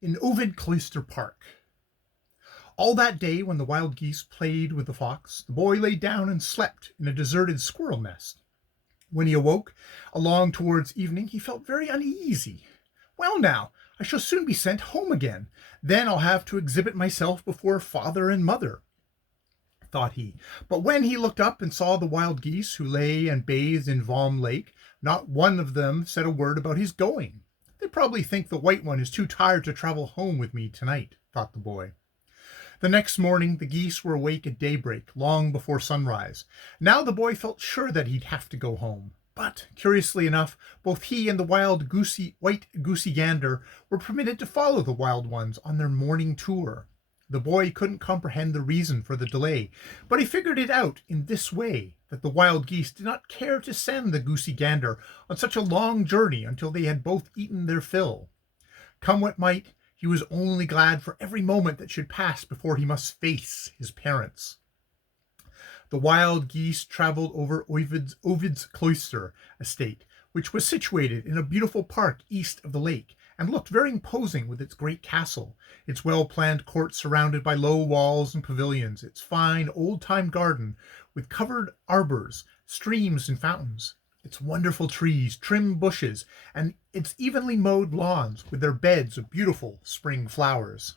in Clstr Park. All that day, when the wild geese played with the fox, the boy lay down and slept in a deserted squirrel nest. When he awoke, along towards evening, he felt very uneasy. Well now, I shall soon be sent home again. Then I'll have to exhibit myself before father and mother, thought he. But when he looked up and saw the wild geese who lay and bathed in Vom Lake, not one of them said a word about his going. They probably think the white one is too tired to travel home with me tonight, thought the boy. The next morning, the geese were awake at daybreak, long before sunrise. Now the boy felt sure that he'd have to go home. But, curiously enough, both he and the white goosey gander were permitted to follow the wild ones on their morning tour. The boy couldn't comprehend the reason for the delay, but he figured it out in this way, that the wild geese did not care to send the goosey gander on such a long journey until they had both eaten their fill. Come what might, he was only glad for every moment that should pass before he must face his parents. The wild geese traveled over Ovid's Clstr estate, which was situated in a beautiful park east of the lake, and looked very imposing with its great castle, its well-planned court surrounded by low walls and pavilions, its fine old-time garden with covered arbors, streams and fountains, its wonderful trees, trim bushes, and its evenly mowed lawns with their beds of beautiful spring flowers.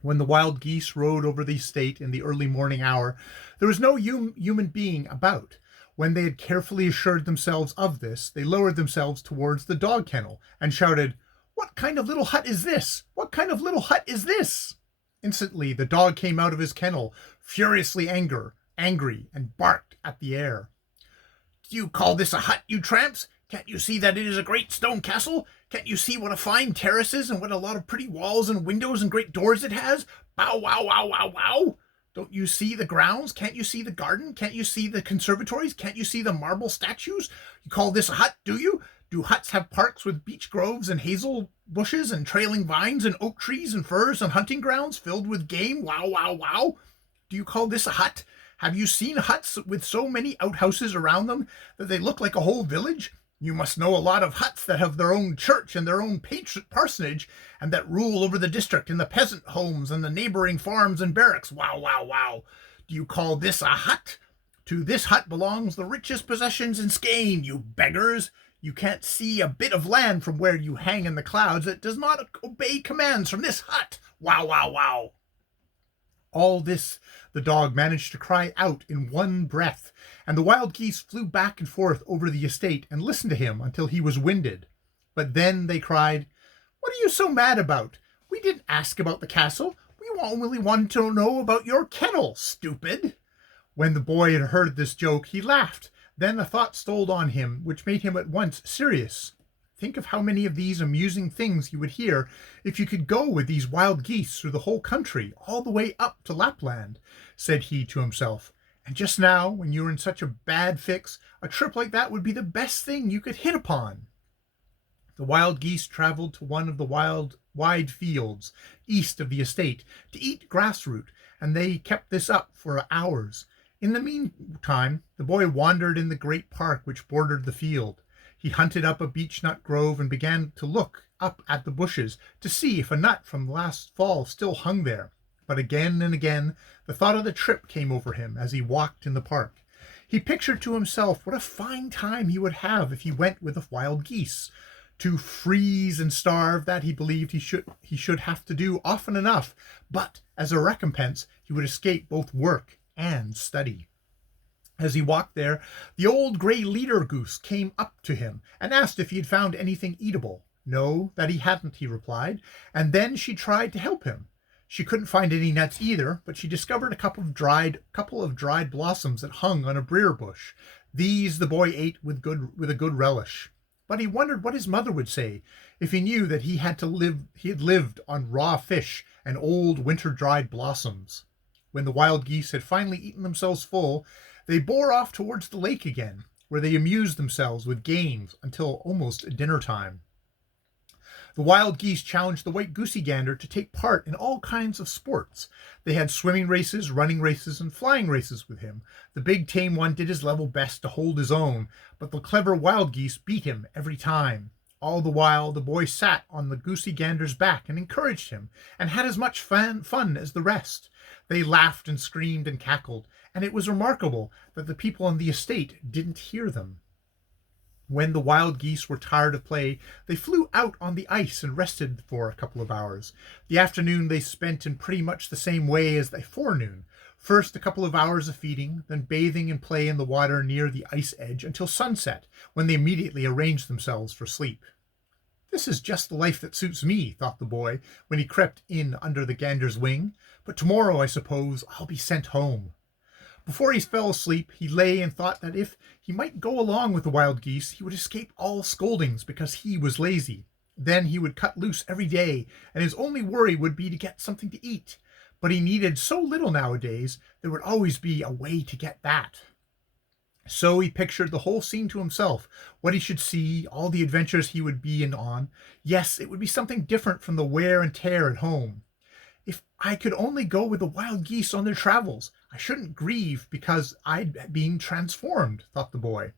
When the wild geese rode over the estate in the early morning hour, there was no human being about. When they had carefully assured themselves of this, they lowered themselves towards the dog kennel and shouted, "What kind of little hut is this? What kind of little hut is this?" Instantly the dog came out of his kennel, furiously angry, and barked at the air. "Do you call this a hut, you tramps? Can't you see that it is a great stone castle? Can't you see what a fine terrace is, and what a lot of pretty walls and windows and great doors it has? Bow, wow, wow, wow, wow! Don't you see the grounds? Can't you see the garden? Can't you see the conservatories? Can't you see the marble statues? You call this a hut, do you? Do huts have parks with beech groves and hazel bushes and trailing vines and oak trees and firs and hunting grounds filled with game? Wow, wow, wow! Do you call this a hut? Have you seen huts with so many outhouses around them that they look like a whole village? You must know a lot of huts that have their own church and their own parsonage, and that rule over the district and the peasant homes and the neighboring farms and barracks. Wow, wow, wow! Do you call this a hut? To this hut belongs the richest possessions in Skane, you beggars! You can't see a bit of land from where you hang in the clouds that does not obey commands from this hut. Wow, wow, wow!" All this the dog managed to cry out in one breath, and the wild geese flew back and forth over the estate and listened to him until he was winded. But then they cried, "What are you so mad about? We didn't ask about the castle. We only wanted to know about your kennel, stupid." When the boy had heard this joke, he laughed. Then a thought stole on him, which made him at once serious. Think of how many of these amusing things you would hear if you could go with these wild geese through the whole country, all the way up to Lapland, said he to himself. And just now, when you were in such a bad fix, a trip like that would be the best thing you could hit upon. The wild geese traveled to one of the wide fields east of the estate to eat grassroot, and they kept this up for hours. In the meantime, the boy wandered in the great park which bordered the field. He hunted up a beechnut grove and began to look up at the bushes to see if a nut from last fall still hung there. But again and again the thought of the trip came over him as he walked in the park. He pictured to himself what a fine time he would have if he went with the wild geese. To freeze and starve, that he believed he should have to do often enough, but as a recompense he would escape both work and study. As he walked there, the old gray leader goose came up to him and asked if he had found anything eatable. No, that he hadn't, he replied, and then she tried to help him. She couldn't find any nuts either, but she discovered a couple of dried blossoms that hung on a briar bush. These the boy ate with a good relish. But he wondered what his mother would say if he knew that he had lived on raw fish and old winter-dried blossoms. When the wild geese had finally eaten themselves full, they bore off towards the lake again, where they amused themselves with games until almost dinner time. The wild geese challenged the white goosey gander to take part in all kinds of sports. They had swimming races, running races, and flying races with him. The big tame one did his level best to hold his own, but the clever wild geese beat him every time. All the while the boy sat on the goosey gander's back and encouraged him, and had as much fun as the rest. They laughed and screamed and cackled, and it was remarkable that the people on the estate didn't hear them. When the wild geese were tired of play, they flew out on the ice and rested for a couple of hours. The afternoon they spent in pretty much the same way as the forenoon. First a couple of hours of feeding, then bathing and play in the water near the ice edge until sunset, when they immediately arranged themselves for sleep. This is just the life that suits me, thought the boy, when he crept in under the gander's wing. But tomorrow, I suppose, I'll be sent home. Before he fell asleep, he lay and thought that if he might go along with the wild geese, he would escape all scoldings because he was lazy. Then he would cut loose every day, and his only worry would be to get something to eat. But he needed so little nowadays, there would always be a way to get that. So he pictured the whole scene to himself, what he should see, all the adventures he would be in on. Yes, it would be something different from the wear and tear at home. If I could only go with the wild geese on their travels, I shouldn't grieve because I'd been transformed, thought the boy.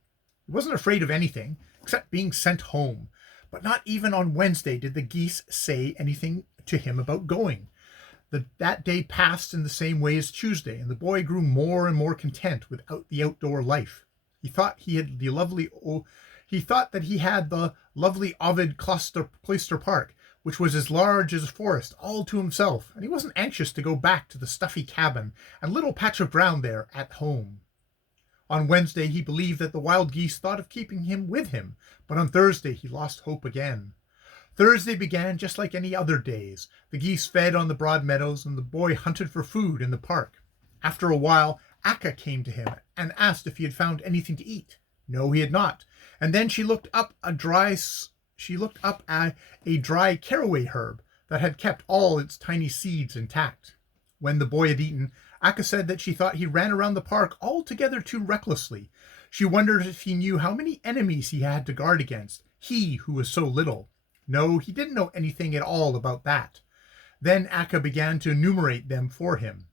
He wasn't afraid of anything, except being sent home. But not even on Wednesday did the geese say anything to him about going. That day passed in the same way as Tuesday, and the boy grew more and more content with the outdoor life. He thought that he had the lovely Ovid Clstr Park, which was as large as a forest, all to himself, and he wasn't anxious to go back to the stuffy cabin and little patch of ground there at home. On Wednesday he believed that the wild geese thought of keeping him with him, but on Thursday he lost hope again. Thursday began just like any other days. The geese fed on the broad meadows, and the boy hunted for food in the park. After a while, Akka came to him and asked if he had found anything to eat. No, he had not. And then she looked up a dry caraway herb that had kept all its tiny seeds intact. When the boy had eaten, Akka said that she thought he ran around the park altogether too recklessly. She wondered if he knew how many enemies he had to guard against, he who was so little. No, he didn't know anything at all about that. Then Akka began to enumerate them for him.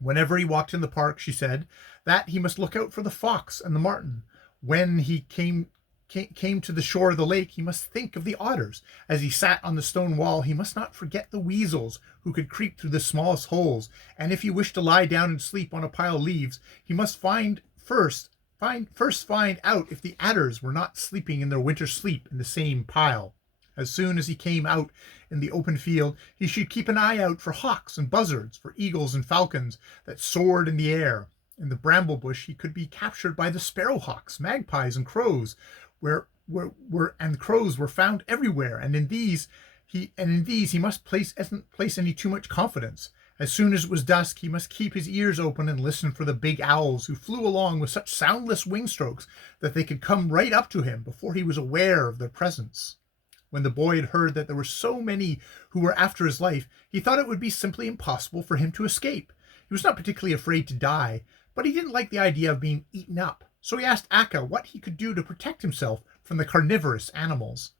Whenever he walked in the park, she said, that he must look out for the fox and the marten. When he came to the shore of the lake, he must think of the otters. As he sat on the stone wall, he must not forget the weasels who could creep through the smallest holes. And if he wished to lie down and sleep on a pile of leaves, he must first find out if the adders were not sleeping in their winter sleep in the same pile. As soon as he came out in the open field, he should keep an eye out for hawks and buzzards, for eagles and falcons that soared in the air. In the bramble bush he could be captured by the sparrowhawks, magpies, and crows, and crows were found everywhere, and in these he must place any too much confidence. As soon as it was dusk, he must keep his ears open and listen for the big owls who flew along with such soundless wing strokes that they could come right up to him before he was aware of their presence. When the boy had heard that there were so many who were after his life, he thought it would be simply impossible for him to escape. He was not particularly afraid to die, but he didn't like the idea of being eaten up. So he asked Akka what he could do to protect himself from the carnivorous animals.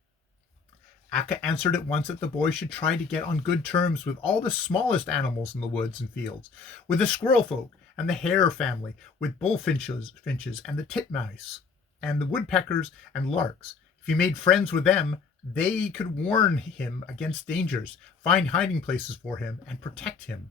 Akka answered at once that the boy should try to get on good terms with all the smallest animals in the woods and fields, with the squirrel folk and the hare family, with bullfinches and the titmice, and the woodpeckers and larks. If he made friends with them, they could warn him against dangers, find hiding places for him, and protect him.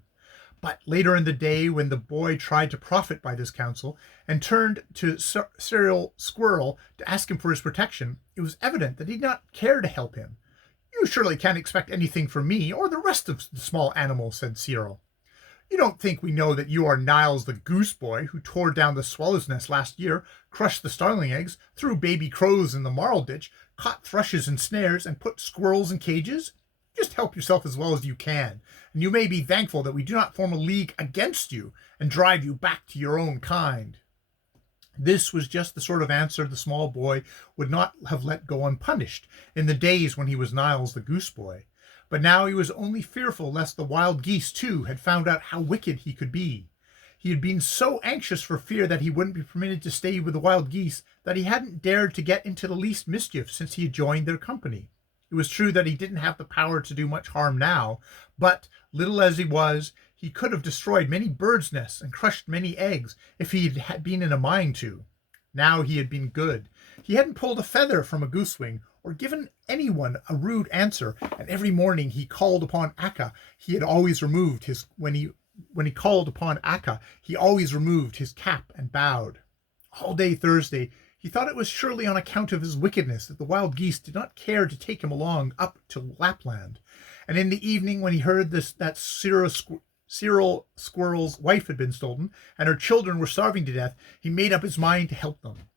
But later in the day, when the boy tried to profit by this counsel and turned to Cyril Squirrel to ask him for his protection, it was evident that he did not care to help him. "You surely can't expect anything from me or the rest of the small animals," said Cyril. "You don't think we know that you are Niles the goose boy who tore down the swallow's nest last year, crushed the starling eggs, threw baby crows in the marl ditch, caught thrushes in snares, and put squirrels in cages? Just help yourself as well as you can, and you may be thankful that we do not form a league against you and drive you back to your own kind." This was just the sort of answer the small boy would not have let go unpunished in the days when he was Niles the goose boy. But now he was only fearful lest the wild geese, too, had found out how wicked he could be. He had been so anxious for fear that he wouldn't be permitted to stay with the wild geese that he hadn't dared to get into the least mischief since he had joined their company. It was true that he didn't have the power to do much harm now, but, little as he was, he could have destroyed many birds' nests and crushed many eggs if he had been in a mind to. Now he had been good. He hadn't pulled a feather from a goose wing or given anyone a rude answer, and every morning he called upon Akka, he had always removed his when he called upon Akka, he always removed his cap and bowed. All day Thursday he thought it was surely on account of his wickedness that the wild geese did not care to take him along up to Lapland. And in the evening, when he heard that Cyril Squirrel's wife had been stolen and her children were starving to death, he made up his mind to help them.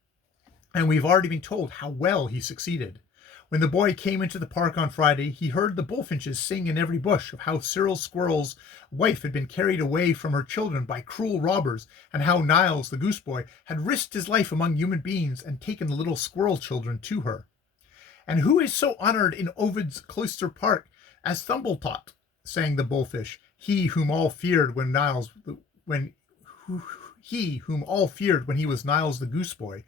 And we've already been told how well he succeeded. When the boy came into the park on Friday, he heard the bullfinches sing in every bush of how Cyril Squirrel's wife had been carried away from her children by cruel robbers, and how Niles, the goose boy, had risked his life among human beings and taken the little squirrel children to her. And who is so honored in Ovid's Clstr Park as Thumbletot? Sang the bullfish. He whom all feared when he was Niles the goose boy.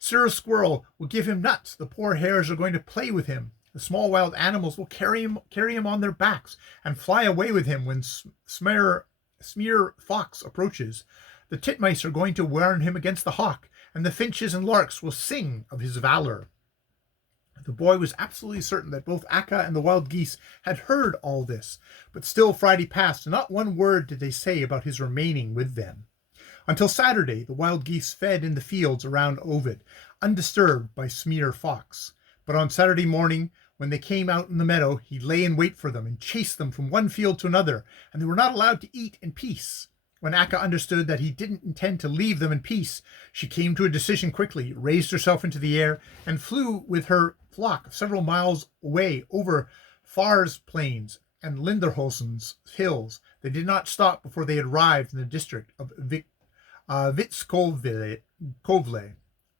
Cyril Squirrel will give him nuts. The poor hares are going to play with him. The small wild animals will carry him on their backs and fly away with him when Smear Fox approaches. The titmice are going to warn him against the hawk, and the finches and larks will sing of his valor. The boy was absolutely certain that both Akka and the wild geese had heard all this, but still Friday passed, and not one word did they say about his remaining with them. Until Saturday, the wild geese fed in the fields around Ovid, undisturbed by Smear Fox. But on Saturday morning, when they came out in the meadow, he lay in wait for them and chased them from one field to another, and they were not allowed to eat in peace. When Akka understood that he didn't intend to leave them in peace, she came to a decision quickly, raised herself into the air, and flew with her flock several miles away over Fars Plains and Wndrfl's hills. They did not stop before they had arrived in the district of Vitskovle.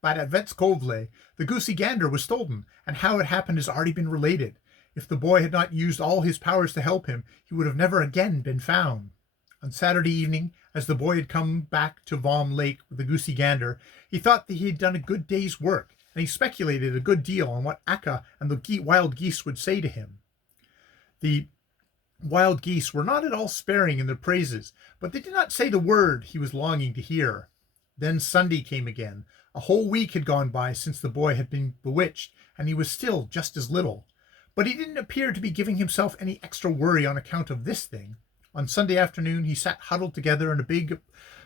But at Vitskovle, the goosey gander was stolen, and how it happened has already been related. If the boy had not used all his powers to help him, he would have never again been found. On Saturday evening, as the boy had come back to Vom Lake with the goosey gander, he thought that he had done a good day's work, and he speculated a good deal on what Akka and the wild geese would say to him. The wild geese were not at all sparing in their praises, but they did not say the word he was longing to hear. Then Sunday came again. A whole week had gone by since the boy had been bewitched, and he was still just as little. But he didn't appear to be giving himself any extra worry on account of this thing. On Sunday afternoon he sat huddled together in a big,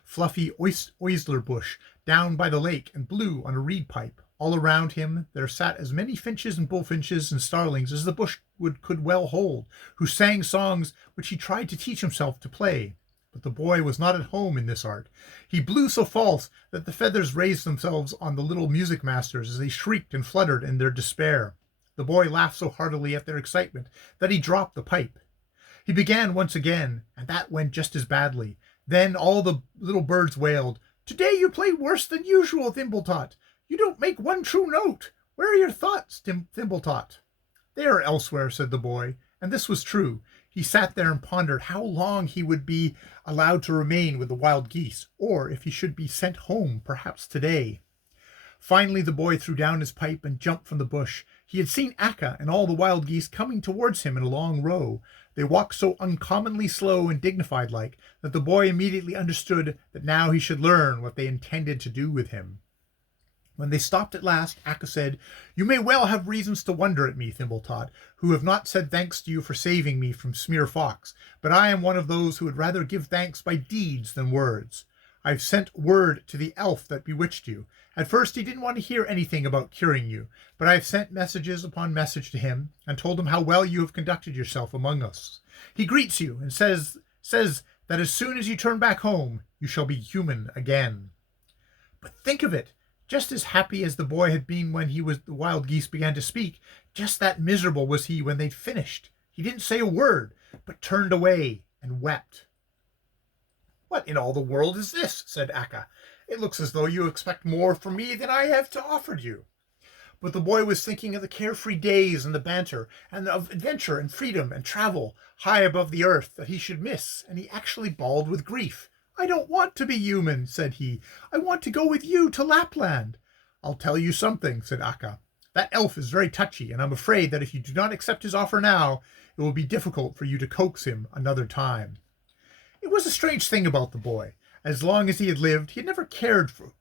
fluffy oyster bush down by the lake and blew on a reed pipe. All around him there sat as many finches and bullfinches and starlings as the bush could well hold, who sang songs which he tried to teach himself to play. But the boy was not at home in this art. He blew so false that the feathers raised themselves on the little music masters as they shrieked and fluttered in their despair. The boy laughed so heartily at their excitement that he dropped the pipe. He began once again, and that went just as badly. Then all the little birds wailed, "Today you play worse than usual, Thimbletot. You don't make one true note. Where are your thoughts, Thimbletot?" "They are elsewhere," said the boy, and this was true. He sat there and pondered how long he would be allowed to remain with the wild geese, or if he should be sent home, perhaps today. Finally the boy threw down his pipe and jumped from the bush. He had seen Akka and all the wild geese coming towards him in a long row. They walked so uncommonly slow and dignified-like that the boy immediately understood that now he should learn what they intended to do with him. When they stopped at last, Akka said, "You may well have reasons to wonder at me, Thimbletot, who have not said thanks to you for saving me from Smear Fox, but I am one of those who would rather give thanks by deeds than words. I've sent word to the elf that bewitched you. At first he didn't want to hear anything about curing you, but I've sent messages upon message to him, and told him how well you have conducted yourself among us. He greets you, and says that as soon as you turn back home, you shall be human again." But think of it! Just as happy as the boy had been when the wild geese began to speak, just that miserable was he when they'd finished. He didn't say a word, but turned away and wept. "What in all the world is this?" said Akka. "It looks as though you expect more from me than I have to offer you." But the boy was thinking of the carefree days and the banter, and of adventure and freedom and travel high above the earth that he should miss, and he actually bawled with grief. "I don't want to be human," said he. "I want to go with you to Lapland." "I'll tell you something," said Akka. "That elf is very touchy, and I'm afraid that if you do not accept his offer now, it will be difficult for you to coax him another time." It was a strange thing about the boy. As long as he had lived, he had never cared for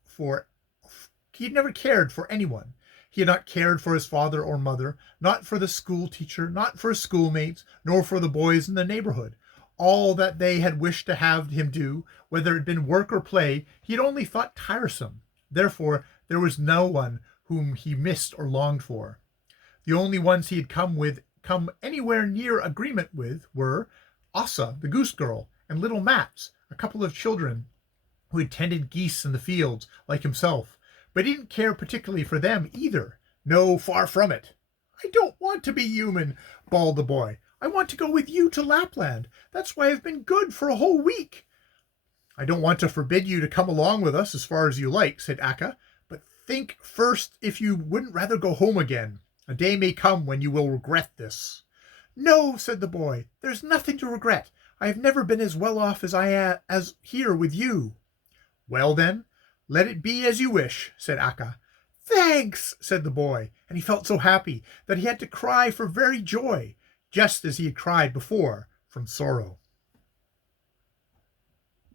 anyone. He had not cared for his father or mother, not for the school teacher, not for his schoolmates, nor for the boys in the neighborhood. All that they had wished to have him do, whether it had been work or play, he had only thought tiresome. Therefore, there was no one whom he missed or longed for. The only ones he had come anywhere near agreement with were Ossa, the goose girl, and little Mats, a couple of children who had tended geese in the fields like himself. But he didn't care particularly for them either. No, far from it. "I don't want to be human," bawled the boy. "I want to go with you to Lapland. That's why I've been good for a whole week." "I don't want to forbid you to come along with us as far as you like," said Akka, "but think first if you wouldn't rather go home again. A day may come when you will regret this." "No," said the boy, "there's nothing to regret. I have never been as well off as I am as here with you." "Well then, let it be as you wish," said Akka. "Thanks," said the boy, and he felt so happy that he had to cry for very joy, just as he had cried before from sorrow.